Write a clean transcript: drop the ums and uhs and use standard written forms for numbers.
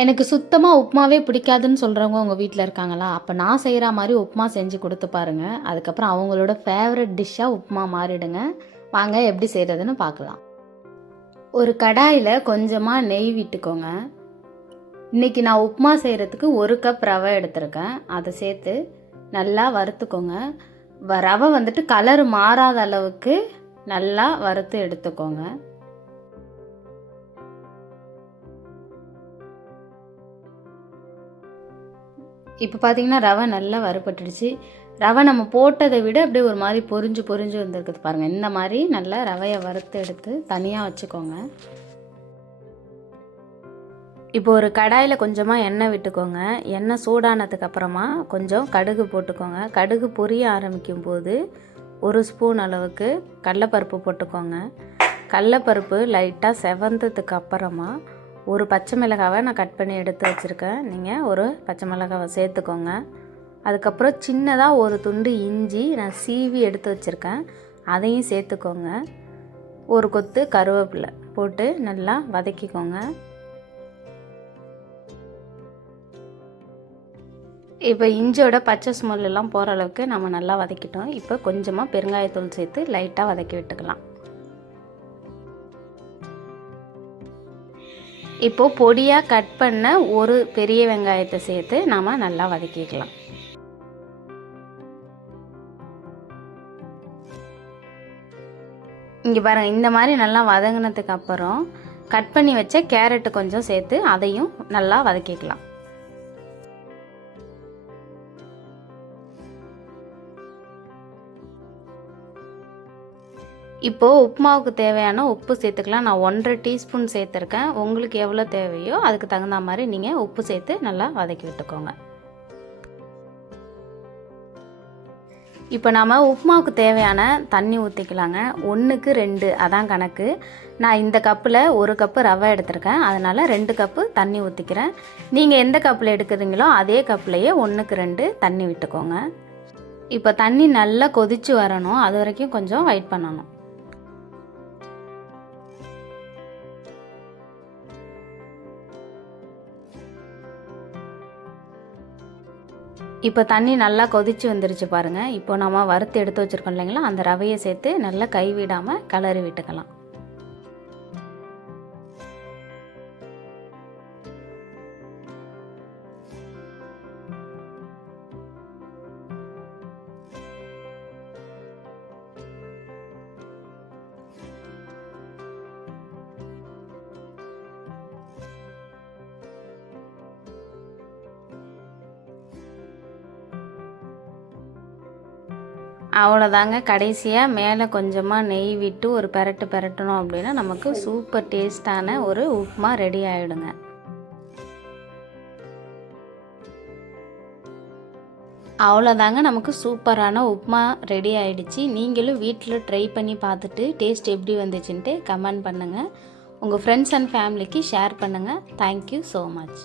எனக்கு சுத்தமா உப்புமாவே பிடிக்காதுன்னு சொல்கிறவங்க உங்கள் வீட்டில் இருக்காங்களா? அப்போ நான் செய்கிற மாதிரி உப்புமா செஞ்சு கொடுத்து பாருங்கள். அதுக்கப்புறம் அவங்களோட ஃபேவரட் டிஷ்ஷாக உப்புமா மாறிடுங்க. வாங்க எப்படி செய்கிறதுன்னு பார்க்கலாம். ஒரு கடாயில் கொஞ்சமாக நெய் விட்டுக்கோங்க. இன்றைக்கி நான் உப்புமா செய்கிறதுக்கு 1 கப் ரவை எடுத்திருக்கேன். அதை சேர்த்து நல்லா வறுத்துக்கோங்க. ரவை வந்துட்டு கலர் மாறாத அளவுக்கு நல்லா வறுத்து எடுத்துக்கோங்க. இப்போ பார்த்தீங்கன்னா ரவை நல்லா வறுபட்டுடுச்சு. ரவை நம்ம போட்டதை விட அப்படியே ஒரு மாதிரி பொரிஞ்சு வந்திருக்குது பாருங்கள். இந்த மாதிரி நல்லா ரவையை வறுத்து எடுத்து தனியாக வச்சுக்கோங்க. இப்போ ஒரு கடாயில் கொஞ்சமாக எண்ணெய் விட்டுக்கோங்க. எண்ணெய் சூடானதுக்கு அப்புறமா கொஞ்சம் கடுகு போட்டுக்கோங்க. கடுகு பொரிய ஆரம்பிக்கும் போது 1 ஸ்பூன் அளவுக்கு கடலைப்பருப்பு போட்டுக்கோங்க. கடலைப்பருப்பு லைட்டாக செவந்ததுக்கு அப்புறமா ஒரு பச்சை மிளகாவை நான் கட் பண்ணி எடுத்து வச்சுருக்கேன். நீங்கள் ஒரு பச்சை மிளகாவை சேர்த்துக்கோங்க. அதுக்கப்புறம் சின்னதாக ஒரு துண்டு இஞ்சி நான் சீவி எடுத்து வச்சுருக்கேன், அதையும் சேர்த்துக்கோங்க. ஒரு கொத்து கருவேப்பிலை போட்டு நல்லா வதக்கிக்கோங்க. இப்போ இஞ்சியோட பச்சை ஸ்மெல்லாம் போகிற அளவுக்கு நம்ம நல்லா வதக்கிட்டோம். இப்போ கொஞ்சமாக பெருங்காயத்தூள் சேர்த்து லைட்டாக வதக்கி விட்டுக்கலாம். இப்போது பொடியாக கட் பண்ண ஒரு பெரிய வெங்காயத்தை சேர்த்து நாம் நல்லா வதக்கிக்கலாம். இங்கே பாருங்கள், இந்த மாதிரி நல்லா வதங்கினதுக்கு அப்புறம் கட் பண்ணி வச்ச கேரட்டு கொஞ்சம் சேர்த்து அதையும் நல்லா வதக்கிக்கலாம். இப்போது உப்புமாவுக்கு தேவையான உப்பு சேர்த்துக்கலாம். நான் 1½ டீஸ்பூன் சேர்த்துருக்கேன். உங்களுக்கு எவ்வளோ தேவையோ அதுக்கு தகுந்த மாதிரி நீங்கள் உப்பு சேர்த்து நல்லா வதக்கி விட்டுக்கோங்க. இப்போ நாம் உப்புமாவுக்கு தேவையான தண்ணி ஊற்றிக்கலாங்க. 1க்கு 2 அதான் கணக்கு. நான் இந்த கப்பில் 1 கப்பு ரவை எடுத்திருக்கேன், அதனால் 2 கப்பு தண்ணி ஊற்றிக்கிறேன். நீங்கள் எந்த கப்பில் எடுக்கிறீங்களோ அதே கப்லேயே 1க்கு 2 தண்ணி விட்டுக்கோங்க. இப்போ தண்ணி நல்லா கொதித்து வரணும், அது வரைக்கும் கொஞ்சம் வெயிட் பண்ணணும். இப்போ தண்ணி நல்லா கொதித்து வந்துருச்சு பாருங்கள். இப்போ நம்ம வறுத்து எடுத்து வச்சுருக்கோம் இல்லைங்களா, அந்த ரவையை சேர்த்து நல்லா கைவிடாமல் கிளறி விட்டுக்கலாம். அவ்வளோதாங்க. கடைசியாக மேலே கொஞ்சமாக நெய் விட்டு ஒரு பெரட்டணும் அப்படின்னா நமக்கு சூப்பர் டேஸ்டான ஒரு உப்புமா ரெடி ஆகிடுங்க. அவ்வளோதாங்க, நமக்கு சூப்பரான உப்புமா ரெடி ஆகிடுச்சு. நீங்களும் வீட்டில் ட்ரை பண்ணி பார்த்துட்டு டேஸ்ட் எப்படி வந்துச்சுன்ட்டு கமெண்ட் பண்ணுங்கள். உங்கள் ஃப்ரெண்ட்ஸ் அண்ட் ஃபேமிலிக்கு ஷேர் பண்ணுங்கள். Thank you so much.